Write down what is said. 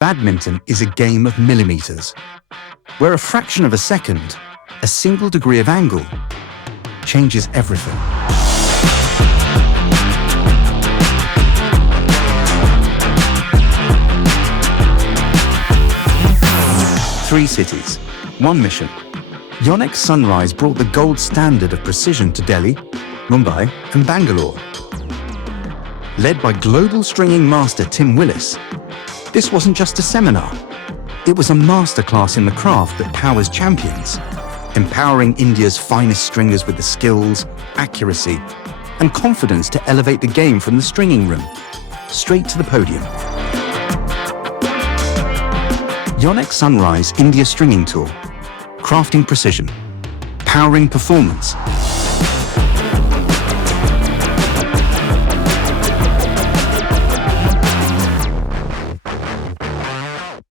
Badminton is a game of millimeters, where a fraction of a second, a single degree of angle, changes everything. Three cities, one mission. Yonex Sunrise brought the gold standard of precision to Delhi, Mumbai, and Bangalore. Led by global stringing master Tim Willis, this wasn't just a seminar. It was a masterclass in the craft that powers champions, empowering India's finest stringers with the skills, accuracy, and confidence to elevate the game from the stringing room straight to the podium. Yonex Sunrise India Stringing Tour, crafting precision, powering performance,